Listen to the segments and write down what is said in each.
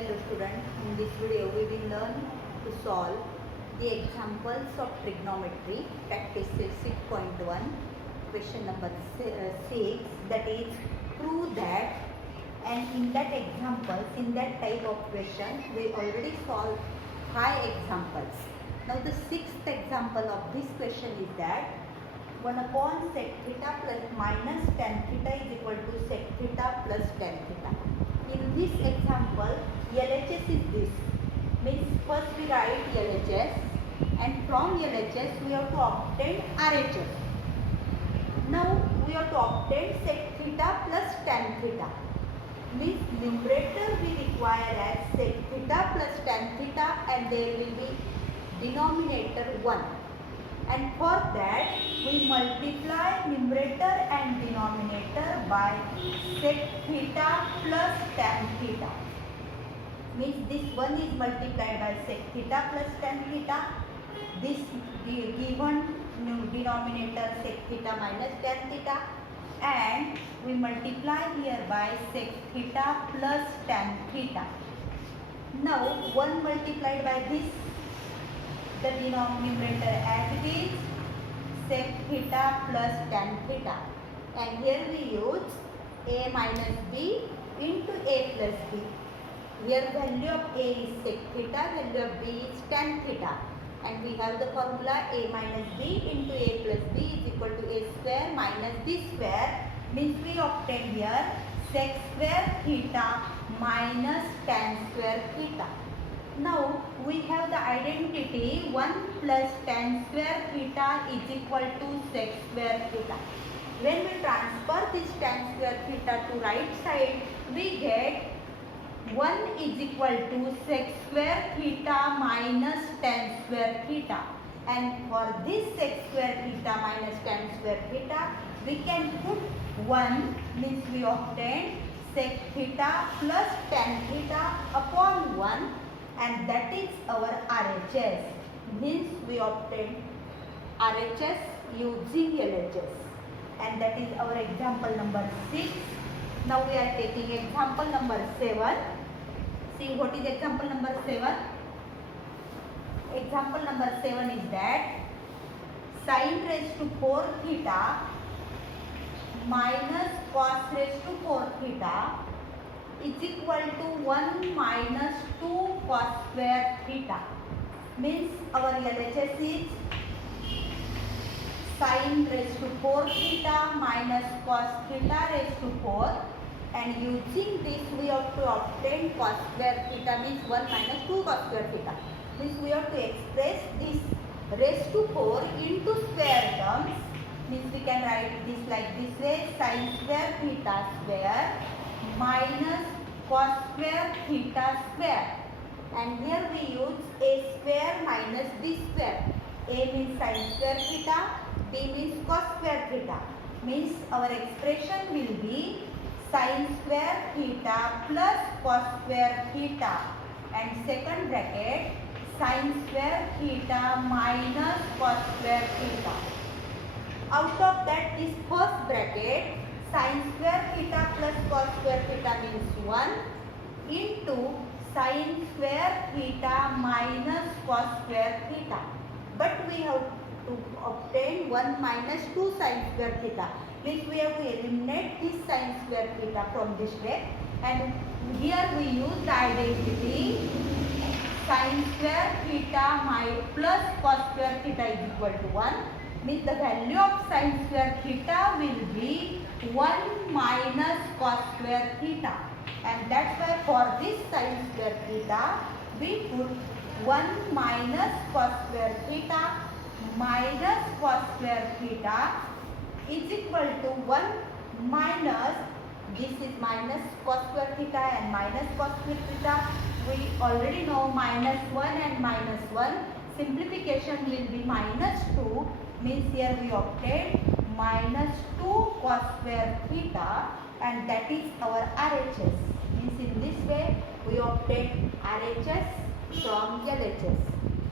Hello student, in this video we will learn to solve the examples of trigonometry, practice 6.1, question number 6, that is prove that, and in that examples, in that type of question, we already solved 5 examples. Now the 6th example of this question is that 1 upon sec theta plus minus tan theta is equal to sec theta plus tan theta. In this example, LHS is this. Means first we write LHS and from LHS we have to obtain RHS. Now we have to obtain sec theta plus tan theta. Means numerator we require as sec theta plus tan theta and there will be denominator 1. And for that we multiply numerator and denominator by sec theta plus tan theta. Means this one is multiplied by sec theta plus tan theta. This given denominator sec theta minus tan theta. And we multiply here by sec theta plus tan theta. Now 1 multiplied by this, the denominator as it is sec theta plus tan theta, and here we use a minus b into a plus b. Here value of a is sec theta, value of b is tan theta, and we have the formula a minus b into a plus b is equal to a square minus b square. Means we obtain here sec square theta minus tan square theta. Now we have the identity 1 plus tan square theta is equal to sec square theta. When we transfer this tan square theta to right side, we get 1 is equal to sec square theta minus tan square theta. And for this sec square theta minus tan square theta, we can put 1, means we obtain sec theta plus tan theta upon 1. And that is our RHS. Means we obtain RHS using LHS. And that is our example number 6. Now we are taking example number 7. See what is example number 7? Example number 7 is that sin raised to 4 theta minus cos raised to 4 theta is equal to 1 minus 2 cos square theta. Means our LHS is sin raised to 4 theta minus cos theta raised to 4, and using this we have to obtain cos square theta, means 1 minus 2 cos square theta. Means we have to express this raised to 4 into square terms. Means we can write this like this way, sin square theta square minus cos square theta square, and here we use a square minus b square. A means sin square theta, b means cos square theta. Means our expression will be sin square theta plus cos square theta, and second bracket sin square theta minus cos square theta. Out of that, this first bracket sin square theta plus cos square theta means 1 into sin square theta minus cos square theta. But we have to obtain 1 minus 2 sin square theta. Means we have to eliminate this sin square theta from this way. And here we use the identity sin square theta plus cos square theta is equal to 1. Means the value of sin square theta will be 1 minus cos square theta, and that's why for this sin square theta we put 1 minus cos square theta minus cos square theta is equal to 1 minus, this is minus cos square theta and minus cos square theta. We already know minus 1 and minus 1. Simplification will be minus 2. Means here we obtain minus 2 cos square theta, and that is our RHS. Means in this way we obtain RHS from LHS,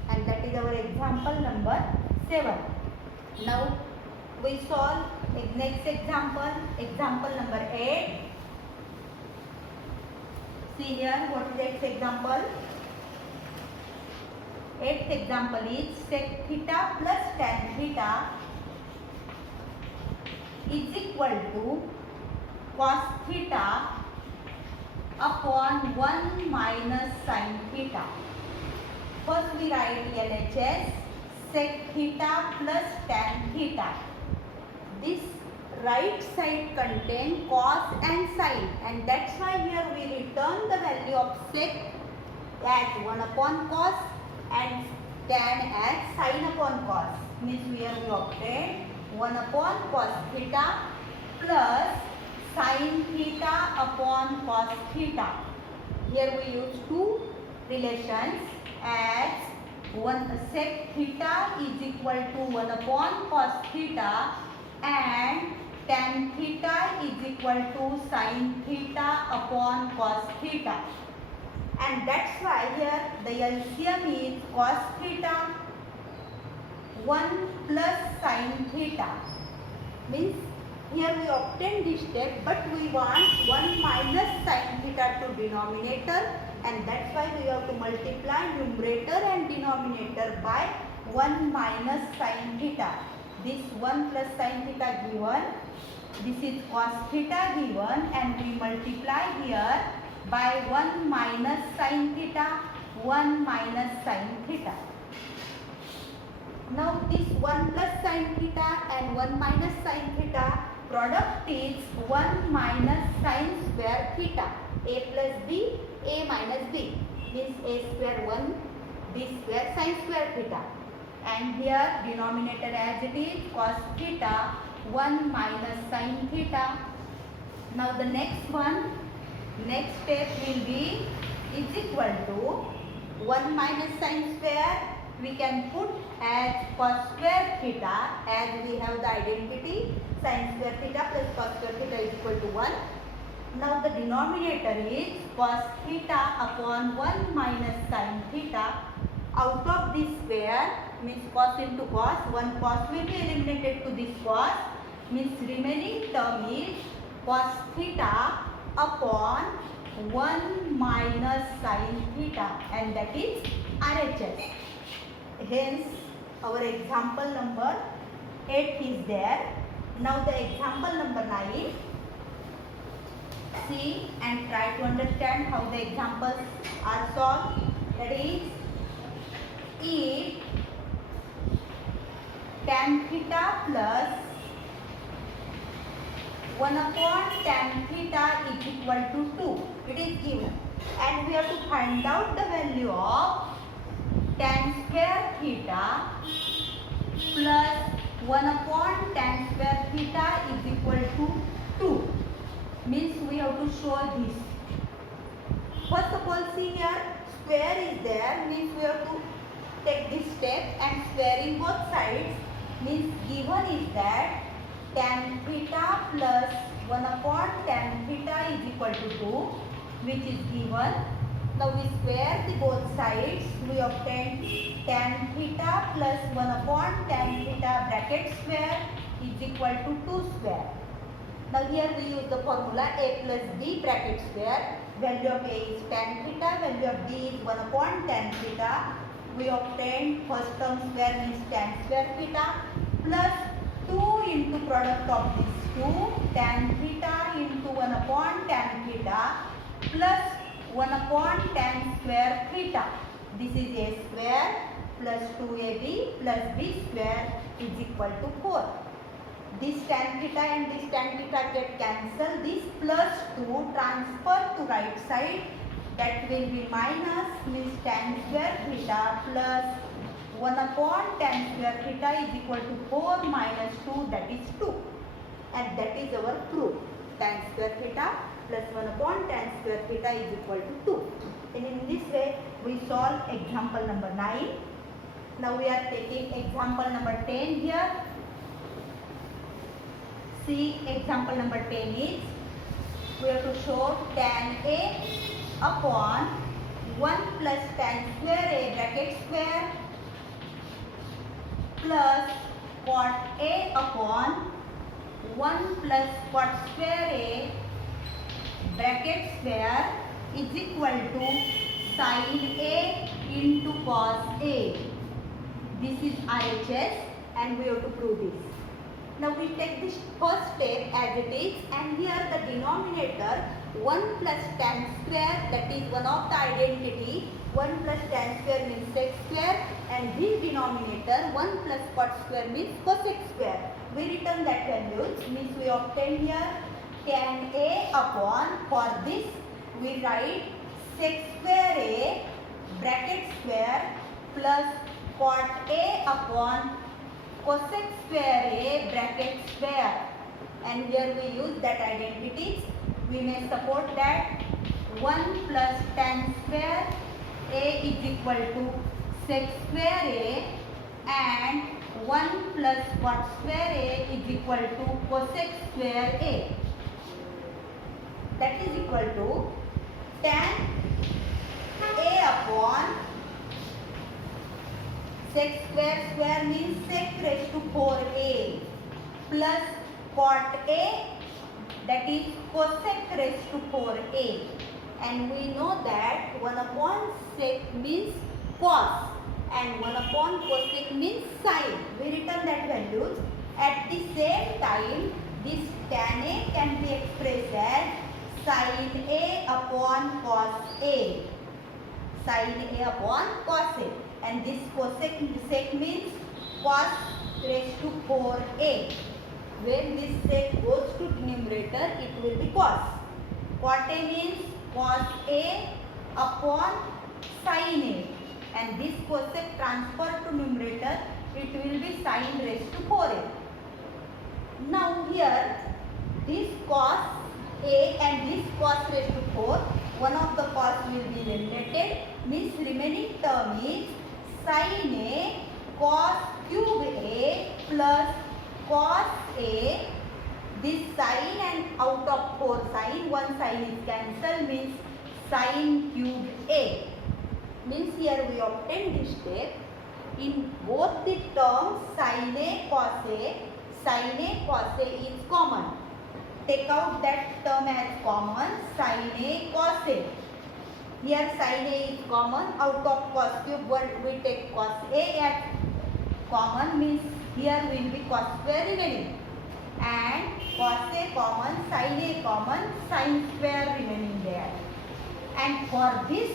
and that is our example number 7. Now we solve next example, example number 8. See here, what is the example? Eighth example is sec theta plus tan theta is equal to cos theta upon 1 minus sin theta. First we write LHS sec theta plus tan theta. This right side contain cos and sin, and that's why here we return the value of sec as 1 upon cos and tan as sin upon cos. Means here we obtain 1 upon cos theta plus sin theta upon cos theta. Here we use two relations as sec theta is equal to 1 upon cos theta and tan theta is equal to sin theta upon cos theta. And that's why here the LCM is cos theta 1 plus sin theta. Means here we obtain this step, but we want 1 minus sin theta to denominator, and that's why we have to multiply numerator and denominator by 1 minus sin theta. This 1 plus sin theta given, this is cos theta given, and we multiply here by 1 minus sin theta, 1 minus sin theta. Now this 1 plus sin theta and 1 minus sin theta product is 1 minus sin square theta. A plus b, a minus b. Means a square 1, b square sin square theta. And here denominator as it is cos theta 1 minus sin theta. Now the next one, next step will be is equal to 1 minus sin square we can put as cos square theta, as we have the identity sin square theta plus cos square theta is equal to 1. Now the denominator is cos theta upon 1 minus sin theta. Out of this square, means cos into cos, one cos will be eliminated to this cos, means remaining term is cos theta upon 1 minus sin theta, and that is RHS. Hence our example number 8 is there. Now the example number 9. See and try to understand how the examples are solved. That is, if tan theta plus 1 upon tan theta is equal to 2. It is given. And we have to find out the value of tan square theta plus 1 upon tan square theta is equal to 2. Means we have to show this. First of all, see here, square is there, means we have to take this step and squaring both sides. Means given is that tan theta plus 1 upon tan theta is equal to 2, which is given. Now we square the both sides. We obtain tan theta plus 1 upon tan theta bracket square is equal to 2 square. Now here we use the formula a plus b bracket square. Value of a is tan theta, value of b is 1 upon tan theta. We obtain first term square means tan square theta plus 2 into product of these two, tan theta into 1 upon tan theta plus 1 upon tan square theta. This is a square plus 2ab plus b square is equal to 4. This tan theta and this tan theta get cancelled. This plus 2 transfer to right side. That will be minus, means tan square theta plus 1 upon tan square theta is equal to 4 minus 2, that is 2. And that is our proof. Tan square theta plus 1 upon tan square theta is equal to 2. And in this way, we solve example number 9. Now we are taking example number 10 here. See, example number 10 is, we have to show tan A upon 1 plus tan square A bracket square plus cot A upon 1 plus cot square A bracket square is equal to sin A into cos A. This is RHS and we have to prove this. Now we take this first step as it is, and here the denominator 1 plus tan square, that is one of the identity. 1 plus tan square means sec square, and this denominator 1 plus cot square means cosec square. We return that values, means we obtain here tan A upon, for this we write sec square A bracket square plus cot A upon cosec square A bracket square, and here we use that identities. We may support that 1 plus tan square A is equal to sec square A, and 1 plus cot square A is equal to cosec square A. That is equal to tan A upon sec square, square means sec raised to 4A, plus cot A, that is cosec raised to 4A, and we know that 1 upon sec means cos and 1 upon cosec means sin. We return that values. At the same time, this tan A can be expressed as sin A upon cos A, sin A upon cos A, and this cosec sec means cos raised to 4A. When this sec goes to numerator, it will be cos. Cot A means cos A upon sin A, and this cosec transferred to numerator, it will be sin raised to 4A. Now here this cos A and this cos raised to 4, one of the cos will be eliminated, means remaining term is sin A cos cube A plus cos A. This sin and out of 4 sin, one sin is cancelled, means sin cube A. Means here we obtain this step. In both the terms sin A cos A is common. Take out that term as common, sin A cos A. Here sin A is common, out of cos cube we take cos A as common, means here will be cos square remaining, and cos A common, sin A common, sin square remaining there. And for this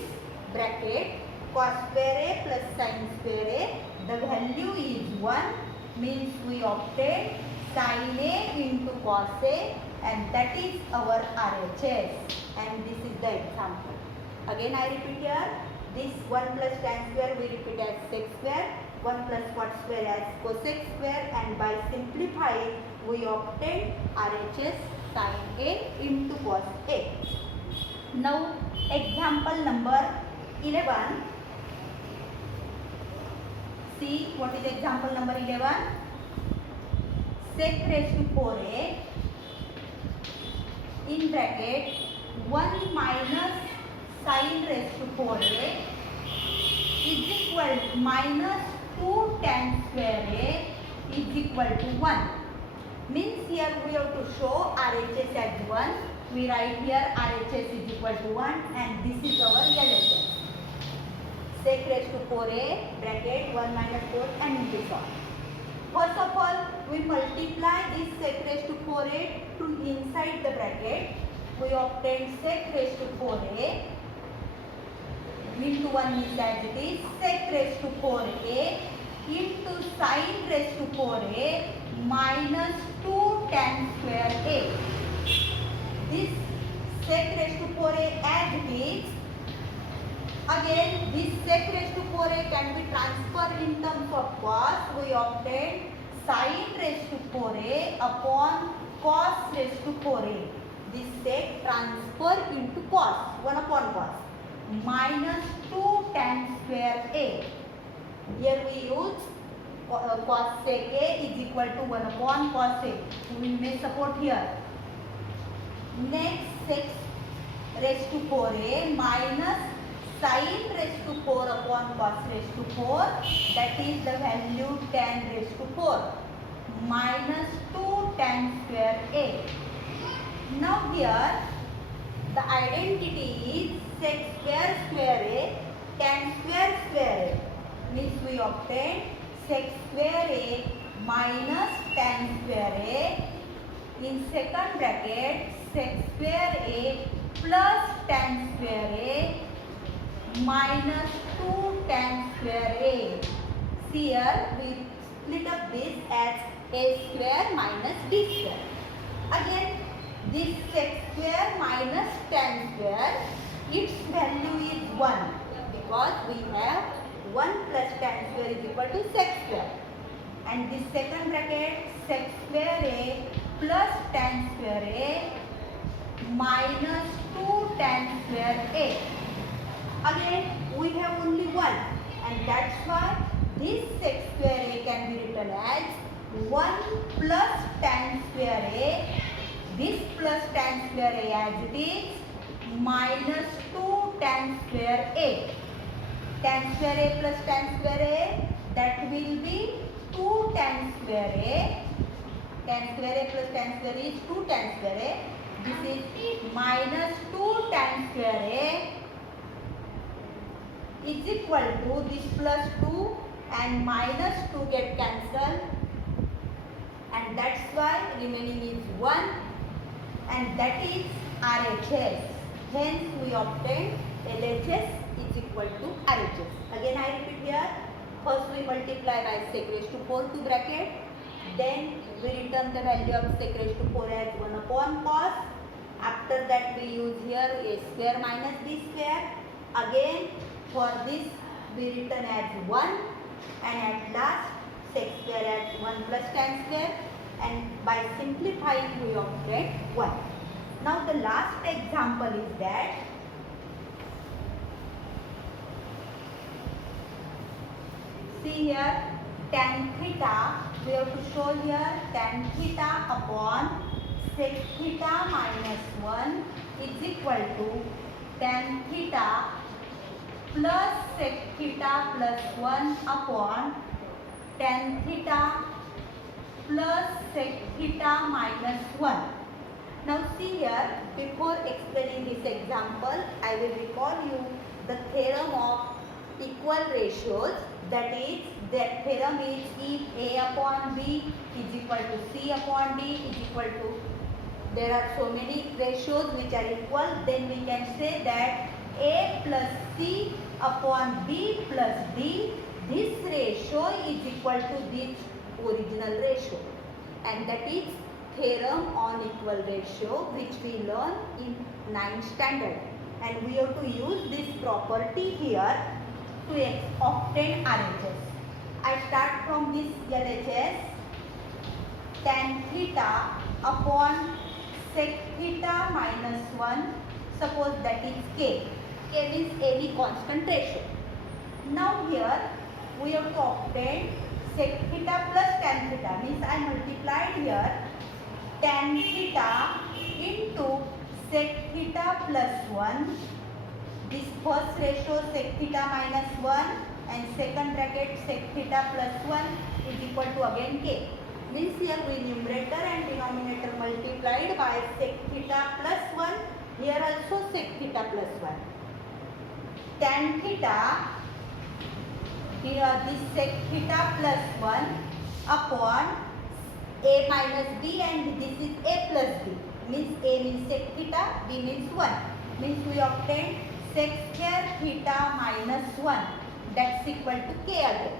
bracket, cos square A plus sin square A, the value is 1, means we obtain sin A into cos A, and that is our RHS, and this is the example. Again I repeat here, this 1 plus tan square we repeat as sec square, 1 plus cot square as cosec square, and by simplifying we obtain RHS sin A into cos A. Now example number 11. See what is example number 11. Sec raised to 4A in bracket 1 minus sin raised to 4A is equal to minus 2 tan square A is equal to 1. Means here we have to show RHS as 1. We write here RHS is equal to 1, and this is our LHS. Sec raised to 4A bracket 1 minus 4 and into so on. First of all, we multiply this sec raised to 4A to inside the bracket. We obtain sec raised to 4A into 1 is as it is, sec raised to 4A into sin raised to 4A minus 2 tan square A. This sec raised to 4A as it is. Again, this sec raised to 4A can be transferred in terms of cos. We obtain sin raised to 4A upon cos raised to 4A. This sec transfer into cos, 1 upon cos, minus 2 tan square A. Here we use cos sec A is equal to 1 upon cos A. We may support here. Next, sec raised to 4A minus sin raised to 4 upon cos raised to 4, that is the value tan raised to 4, minus 2 tan square A. Now here the identity is sec square square a, tan square square a. Means we obtain sec square a minus tan square a in second bracket sec square a plus tan square a minus 2 tan square a. See here we split up this as a square minus b square. Again this sec square minus tan square, its value is 1 because we have 1 plus tan square is equal to sec square. And this second bracket sec square a plus tan square a minus 2 tan square a. Again we have only 1 and that's why this sec square a can be written as 1 plus tan square a, this plus tan square a as it is, minus 2 tan square a. Tan square a plus tan square a, that will be 2 tan square a. Tan square a plus tan square a is 2 tan square a. This is minus 2 tan square a is equal to this plus 2 and minus 2 get cancelled, and that's why remaining is 1, and that is RHS. Hence we obtain LHS is equal to RHS. Again I repeat here, first we multiply by sec raised to 4 to bracket, then we return the value of sec raised to 4 as 1 upon cos. After that we use here a square minus b square. Again for this we return as 1, and at last sec square as 1 plus tan square, and by simplifying we obtain 1. Now the last example is that see here tan theta, we have to show here tan theta upon sec theta minus 1 is equal to tan theta plus sec theta plus 1 upon tan theta plus sec theta minus 1. Now see here, before explaining this example, I will recall you the theorem of equal ratios. That is, that theorem is if A upon B is equal to C upon D is equal to, there are so many ratios which are equal, then we can say that A plus C upon B plus D, this ratio is equal to this original ratio, and that is theorem on equal ratio which we learn in 9th standard, and we have to use this property here to obtain RHS. I start from this LHS, tan theta upon sec theta minus 1, suppose that is K. K means any constant ratio. Now here we have to obtain sec theta plus tan theta, means I multiplied here tan theta into sec theta plus 1. This first ratio sec theta minus 1 and second bracket sec theta plus 1 is equal to again K. Means here we numerator and denominator multiplied by sec theta plus 1, here also sec theta plus 1. Tan theta, here this sec theta plus 1 upon A minus B, and this is A plus B. Means A means sec theta, B means 1. Means we obtain sec square theta minus 1, that's equal to K again.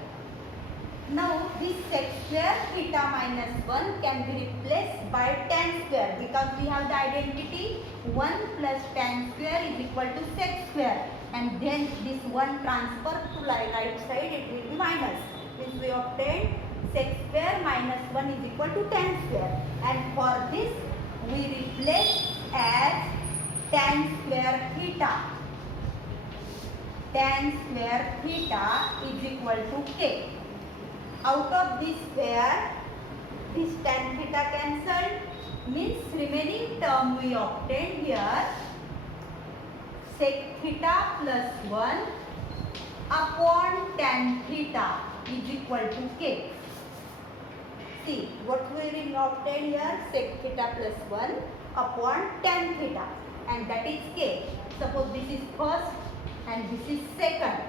Now this sec square theta minus 1 can be replaced by tan square because we have the identity 1 plus tan square is equal to sec square, and then this 1 transfer to right side, it will be minus. Means we obtain sec square minus 1 is equal to tan square, and for this we replace as tan square theta. Tan square theta is equal to K. Out of this square, this tan theta cancelled, means remaining term we obtain here sec theta plus 1 upon tan theta is equal to K. See what we will obtain here, sec theta plus 1 upon tan theta. and that is K. Suppose this is first and this is second.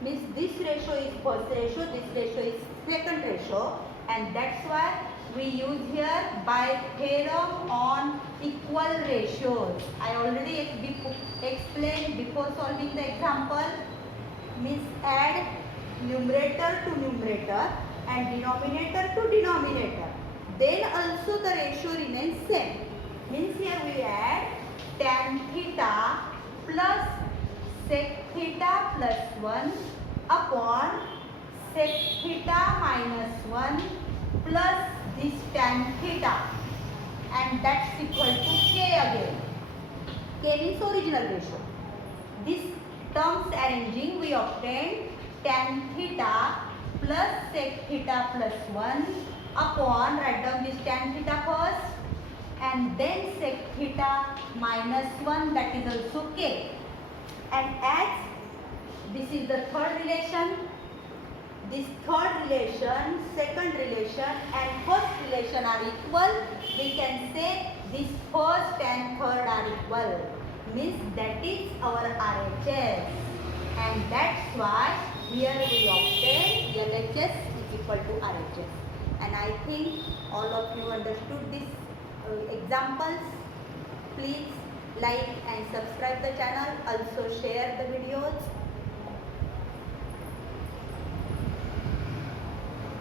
Means this ratio is first ratio, this ratio is second ratio, and that's why we use here by theorem on equal ratios. I already explained before solving the example. Means add numerator to numerator and denominator to denominator. Then also the ratio remains same. Means here we add tan theta plus sec theta plus 1 upon sec theta minus 1 plus this tan theta, and that's equal to K again. K means original ratio. This terms arranging, we obtain tan theta plus sec theta plus 1 upon, write down this tan theta first, and then sec theta minus 1, that is also K. And as this is the third relation, this third relation, second relation and first relation are equal, we can say this first and third are equal. Means that is our RHS, and that's why here we obtain LHS is equal to RHS. And I think all of you understood these examples. Please like and subscribe the channel, also share the videos.